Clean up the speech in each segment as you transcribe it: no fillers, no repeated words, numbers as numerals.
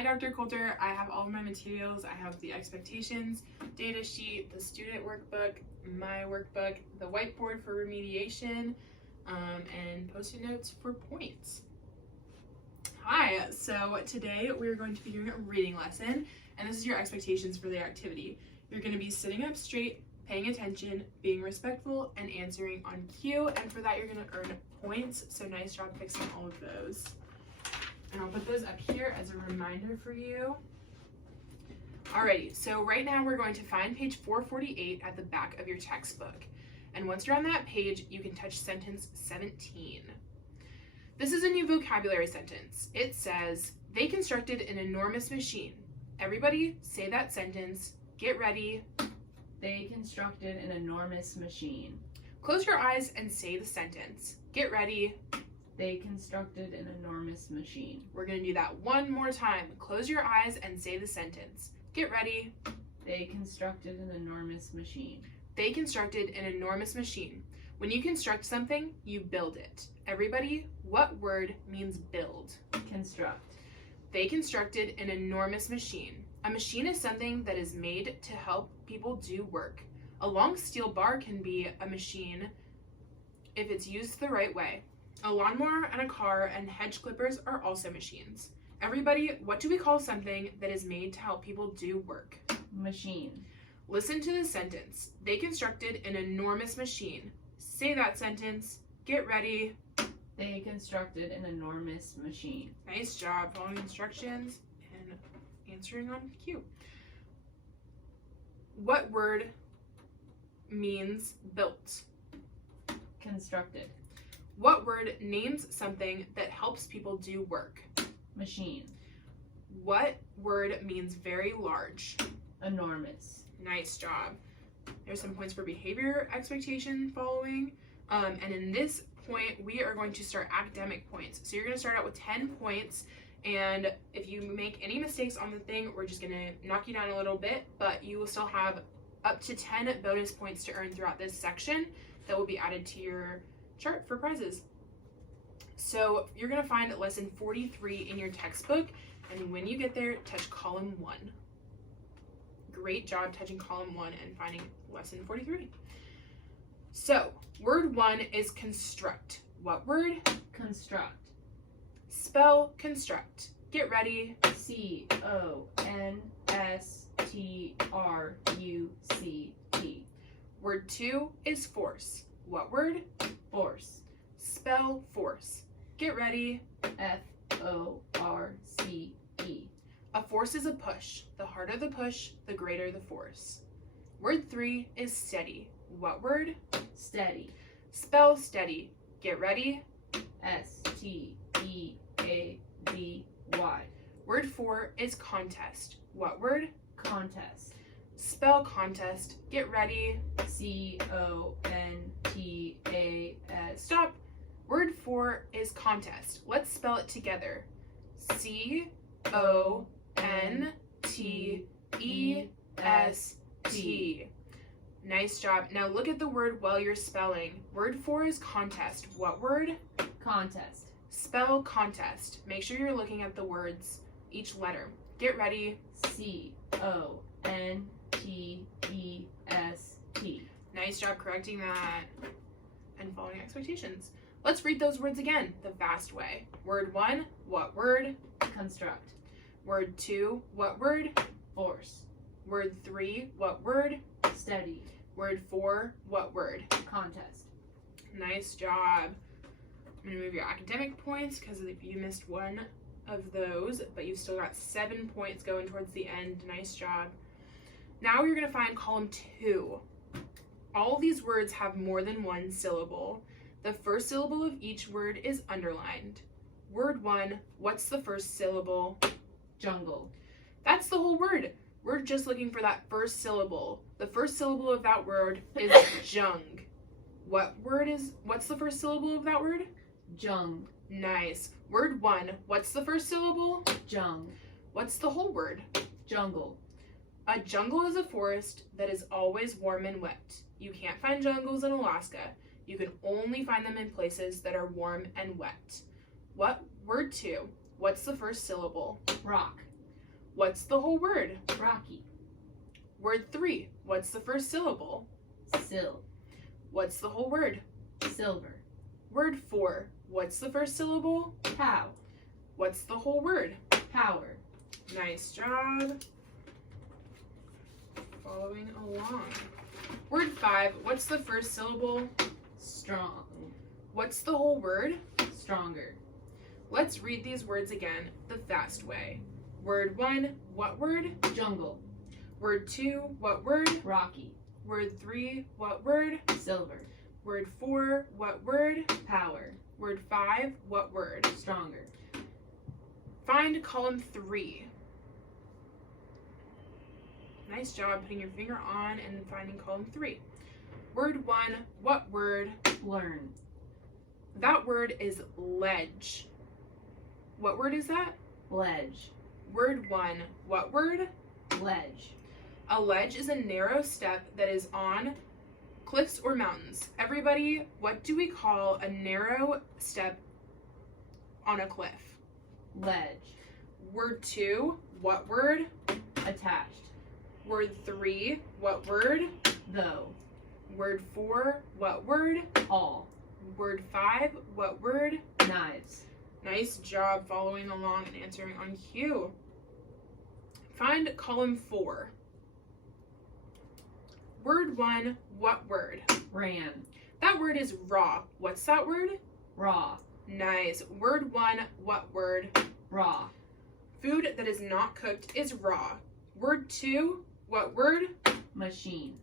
Hi, Dr. Coulter. I have all of my materials. I have the expectations data sheet, the student workbook, my workbook, the whiteboard for remediation, and post-it notes for points. Hi, so today we're going to be doing a reading lesson, and this is your expectations for the activity. You're going to be sitting up straight, paying attention, being respectful, and answering on cue, and for that you're going to earn points, so nice job fixing all of those. And I'll put those up here as a reminder for you. Alrighty, so right now we're going to find page 448 at the back of your textbook. And once you're on that page, you can touch sentence 17. This is a new vocabulary sentence. It says, they constructed an enormous machine. Everybody say that sentence. Get ready. They constructed an enormous machine. Close your eyes and say the sentence. Get ready. They constructed an enormous machine. We're going to do that one more time. Close your eyes and say the sentence. Get ready. They constructed an enormous machine. They constructed an enormous machine. When you construct something, you build it. Everybody, what word means build? Construct. They constructed an enormous machine. A machine is something that is made to help people do work. A long steel bar can be a machine if it's used the right way. A lawnmower and a car and hedge clippers are also machines. Everybody, what do we call something that is made to help people do work? Machine. Listen to the sentence. They constructed an enormous machine. Say that sentence. Get ready. They constructed an enormous machine. Nice job following instructions and answering on cue. What word means built? Constructed. What word names something that helps people do work? Machine. What word means very large? Enormous. Nice job. There's some points for behavior expectation following. And in this point, we are going to start academic points. So you're going to start out with 10 points. And if you make any mistakes on the thing, we're just going to knock you down a little bit. But you will still have up to 10 bonus points to earn throughout this section that will be added to your chart for prizes. So you're going to find lesson 43 in your textbook, and when you get there, touch column 1. Great job touching column 1 and finding lesson 43. So word 1 is construct. What word? Construct. Spell construct. Get ready. C-O-N-S-T-R-U-C-T. Word 2 is force. What word? Force. Spell force. Get ready. F-O-R-C-E. A force is a push. The harder the push, the greater the force. Word 3 is steady. What word? Steady. Spell steady. Get ready. S-T-E-A-D-Y. Word 4 is contest. What word? Contest. Spell contest. Get ready. C-O-N-T-A-S. Stop. Word 4 is contest. Let's spell it together. C-O-N-T-E-S-T. Nice job. Now look at the word while you're spelling. Word 4 is contest. What word? Contest. Spell contest. Make sure you're looking at the words, each letter. Get ready. C-O-N-T-E-S-T. Nice job correcting that and following expectations. Let's read those words again the fast way. Word 1, what word? Construct. Word 2, what word? Force. Word 3, what word? Steady. Word 4, what word? Contest. Nice job. I'm going to move your academic points because you missed one of those, but you've still got 7 points going towards the end. Nice job. Now you're going to find column 2. All these words have more than one syllable. The first syllable of each word is underlined. Word 1, what's the first syllable? Jungle. That's the whole word. We're just looking for that first syllable. The first syllable of that word is jung. What's the first syllable of that word? Jung. Nice. Word 1, what's the first syllable? Jung. What's the whole word? Jungle. A jungle is a forest that is always warm and wet. You can't find jungles in Alaska. You can only find them in places that are warm and wet. Word 2, what's the first syllable? Rock. What's the whole word? Rocky. Word 3. What's the first syllable? Sill. What's the whole word? Silver. Word 4. What's the first syllable? Cow. What's the whole word? Power. Nice job. Following along. Word 5. What's the first syllable? Strong. What's the whole word? Stronger. Let's read these words again the fast way. Word 1. What word? Jungle. Word 2. What word? Rocky. Word 3. What word? Silver. Word 4. What word? Power. Word 5. What word? Stronger. Find column 3. Nice job putting your finger on and finding column 3. Word 1. What word? Learn. That word is ledge. What word is that? Ledge. Word 1. What word? Ledge. A ledge is a narrow step that is on cliffs or mountains. Everybody, what do we call a narrow step on a cliff? Ledge. Word 2. What word? Attached. Word 3. What word? Though. Word 4. What word? All. Word 5. What word? Knives. Nice job following along and answering on cue. Find column 4. Word 1. What word? Ran. That word is raw. What's that word? Raw. Nice. Word 1. What word? Raw. Food that is not cooked is raw. Word 2. What word? Machine.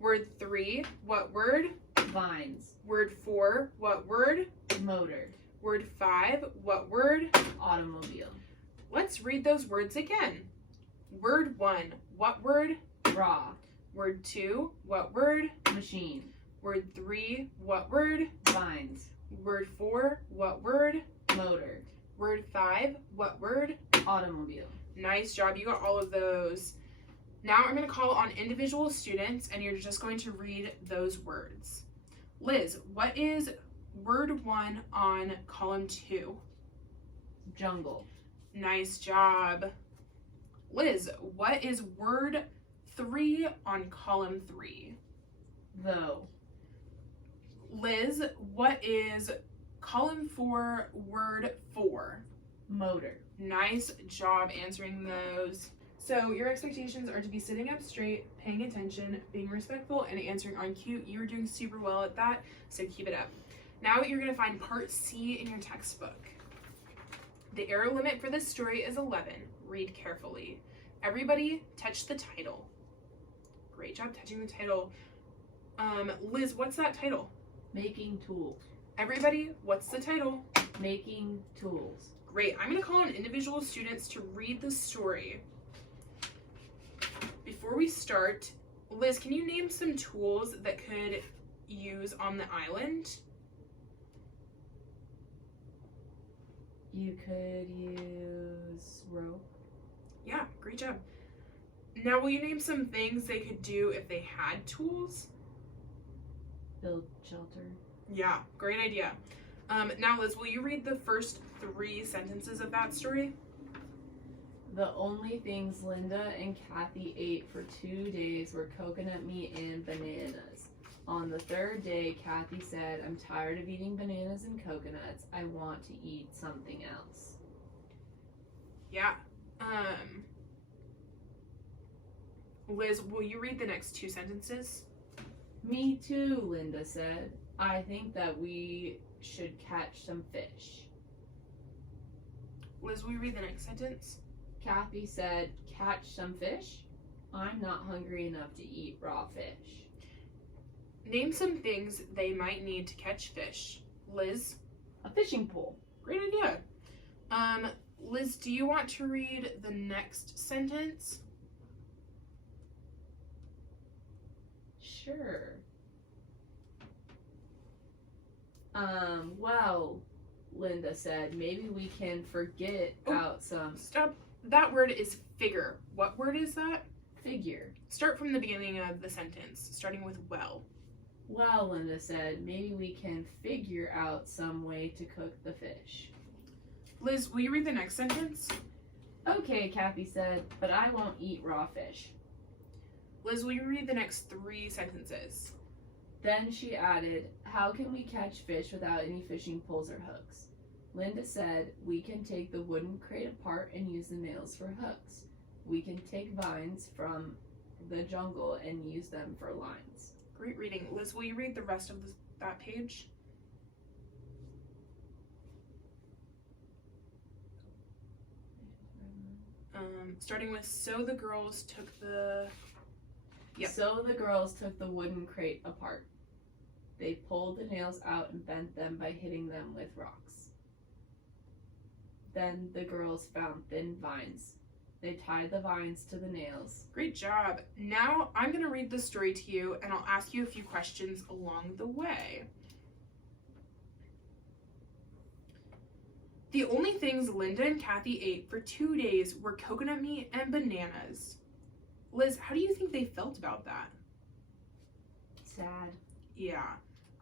Word 3. What word? Vines. Word 4. What word? Motor. Word 5. What word? Automobile. Let's read those words again. Word 1. What word? Raw. Word 2. What word? Machine. Word 3. What word? Vines. Word 4. What word? Motor. Word 5. What word? Automobile. Nice job. You got all of those. Now I'm going to call on individual students and you're just going to read those words. Liz, what is word 1 on column 2? Jungle. Nice job. Liz, what is word 3 on column 3? Though. Liz, what is column 4, word 4? Motor. Nice job answering those. So your expectations are to be sitting up straight, paying attention, being respectful, and answering on cue. You are doing super well at that, so keep it up. Now you're going to find part C in your textbook. The error limit for this story is 11. Read carefully. Everybody touch the title. Great job touching the title. Liz, what's that title? Making tools. Everybody, what's the title? Making tools. Great. I'm going to call on individual students to read the story. Before we start, Liz, can you name some tools that could use on the island? You could use rope. Yeah, great job. Now, will you name some things they could do if they had tools? Build shelter. Yeah, great idea. Now, Liz, will you read the first 3 sentences of that story? The only things Linda and Kathy ate for 2 days were coconut meat and bananas. On the 3rd day, Kathy said, "I'm tired of eating bananas and coconuts. I want to eat something else." Yeah. Liz, will you read the next 2 sentences? Me too, Linda said. I think that we should catch some fish. Liz, will you read the next sentence? Kathy said, "Catch some fish? I'm not hungry enough to eat raw fish." Name some things they might need to catch fish. Liz? A fishing pole. Great idea. Liz, do you want to read the next sentence? Sure. Well, Linda said, maybe we can forget out some Stop. That word is figure. What word is that? figure. Start from the beginning of the sentence, starting with well. Well, Linda said, maybe we can figure out some way to cook the fish. Liz, will you read the next sentence? Okay, Kathy said, but I won't eat raw fish. Liz, will you read the next 3 sentences? Then she added, how can we catch fish without any fishing poles or hooks? Linda said, we can take the wooden crate apart and use the nails for hooks. We can take vines from the jungle and use them for lines. Great reading. Liz, will you read the rest of that page? Starting with, so the girls took the... Yep. So the girls took the wooden crate apart. They pulled the nails out and bent them by hitting them with rocks. Then the girls found thin vines. They tied the vines to the nails. Great job. Now I'm going to read the story to you, and I'll ask you a few questions along the way. The only things Linda and Kathy ate for 2 days were coconut meat and bananas. Liz, how do you think they felt about that? Sad. Yeah,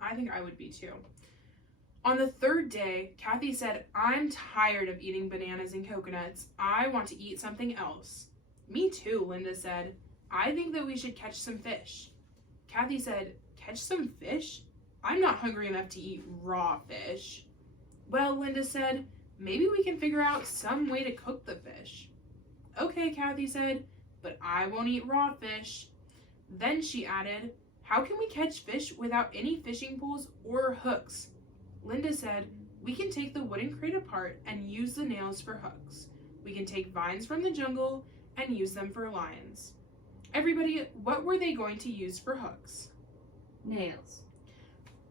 I think I would be too. On the 3rd day, Kathy said, I'm tired of eating bananas and coconuts. I want to eat something else. Me too, Linda said. I think that we should catch some fish. Kathy said, catch some fish? I'm not hungry enough to eat raw fish. Well, Linda said, maybe we can figure out some way to cook the fish. Okay, Kathy said, but I won't eat raw fish. Then she added, how can we catch fish without any fishing poles or hooks? Linda said, we can take the wooden crate apart and use the nails for hooks. We can take vines from the jungle and use them for lines. Everybody, what were they going to use for hooks? Nails.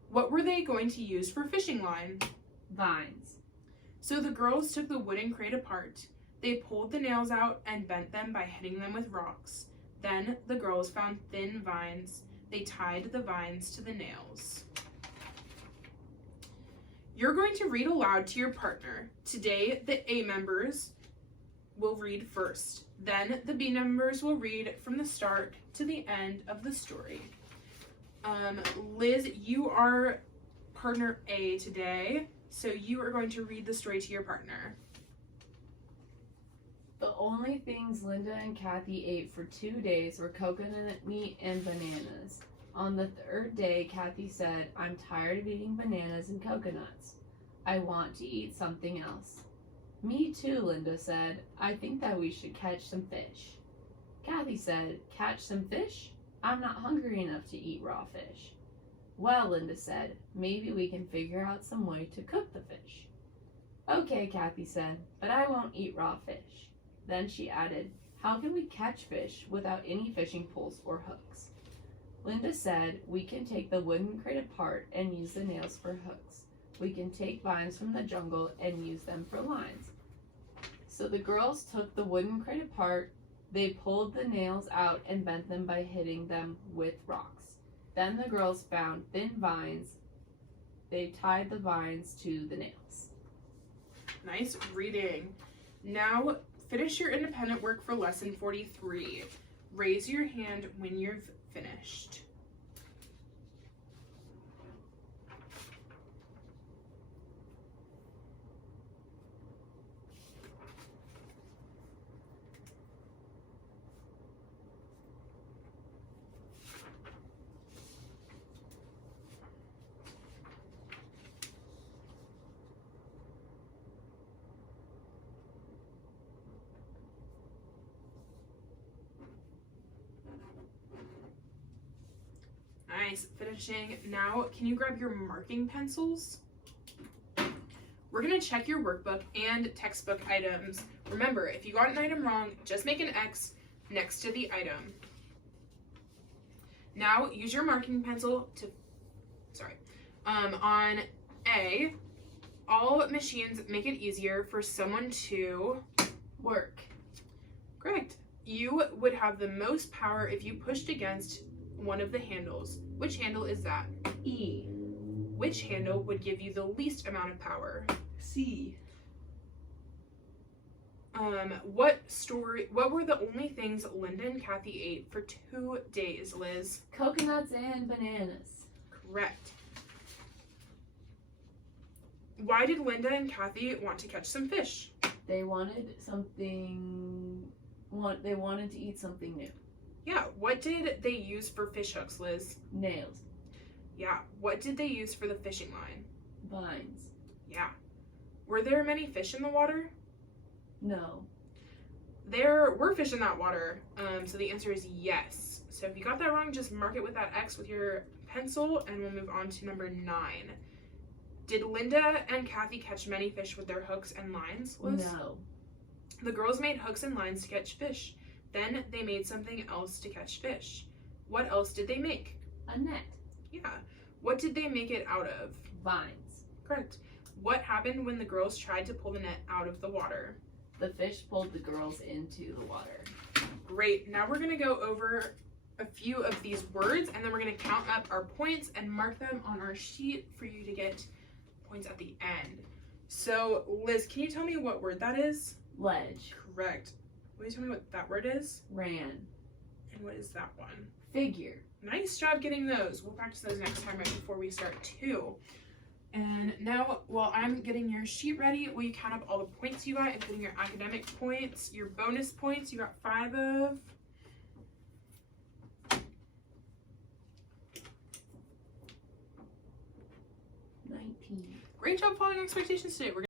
What were they going to use for fishing line? Vines. So the girls took the wooden crate apart. They pulled the nails out and bent them by hitting them with rocks. Then the girls found thin vines. They tied the vines to the nails. You're going to read aloud to your partner. Today, the A members will read first. Then the B members will read from the start to the end of the story. Liz, you are partner A today, so you are going to read the story to your partner. The only things Linda and Kathy ate for 2 days were coconut meat and bananas. On the 3rd day, Kathy said, I'm tired of eating bananas and coconuts. I want to eat something else. Me too, Linda said. I think that we should catch some fish. Kathy said, catch some fish? I'm not hungry enough to eat raw fish. Well, Linda said, maybe we can figure out some way to cook the fish. Okay, Kathy said, but I won't eat raw fish. Then she added, how can we catch fish without any fishing poles or hooks? Linda said, we can take the wooden crate apart and use the nails for hooks. We can take vines from the jungle and use them for lines. So the girls took the wooden crate apart. They pulled the nails out and bent them by hitting them with rocks. Then the girls found thin vines. They tied the vines to the nails. Nice reading. Now finish your independent work for lesson 43. Raise your hand when you've finished. Nice, finishing. Now, can you grab your marking pencils? We're gonna check your workbook and textbook items. Remember, if you got an item wrong, just make an X next to the item. Now, use your marking pencil to, on A, all machines make it easier for someone to Work. Correct. You would have the most power if you pushed against one of the handles. Which handle is that? E. Which handle would give you the least amount of power? C. What were the only things Linda and Kathy ate for 2 days, Liz? Coconuts and bananas. Correct. Why did Linda and Kathy want to catch some fish? They wanted something. They wanted to eat something new. Yeah, what did they use for fish hooks, Liz? Nails. Yeah, what did they use for the fishing line? Vines. Yeah. Were there many fish in the water? No. There were fish in that water, so the answer is yes. So if you got that wrong, just mark it with that X with your pencil, and we'll move on to number 9. Did Linda and Kathy catch many fish with their hooks and lines, Liz? No. The girls made hooks and lines to catch fish. Then they made something else to catch fish. What else did they make? A net. Yeah. What did they make it out of? Vines. Correct. What happened when the girls tried to pull the net out of the water? The fish pulled the girls into the water. Great. Now we're going to go over a few of these words, and then we're going to count up our points and mark them on our sheet for you to get points at the end. So, Liz, can you tell me what word that is? Ledge. Correct. Will you tell me what that word is? Ran. And what is that one? Figure. Nice job getting those. We'll practice those next time right before we start too. And now, while I'm getting your sheet ready, will you count up all the points you got, including your academic points, your bonus points you got 5 of? $19. Great job following expectations today. We're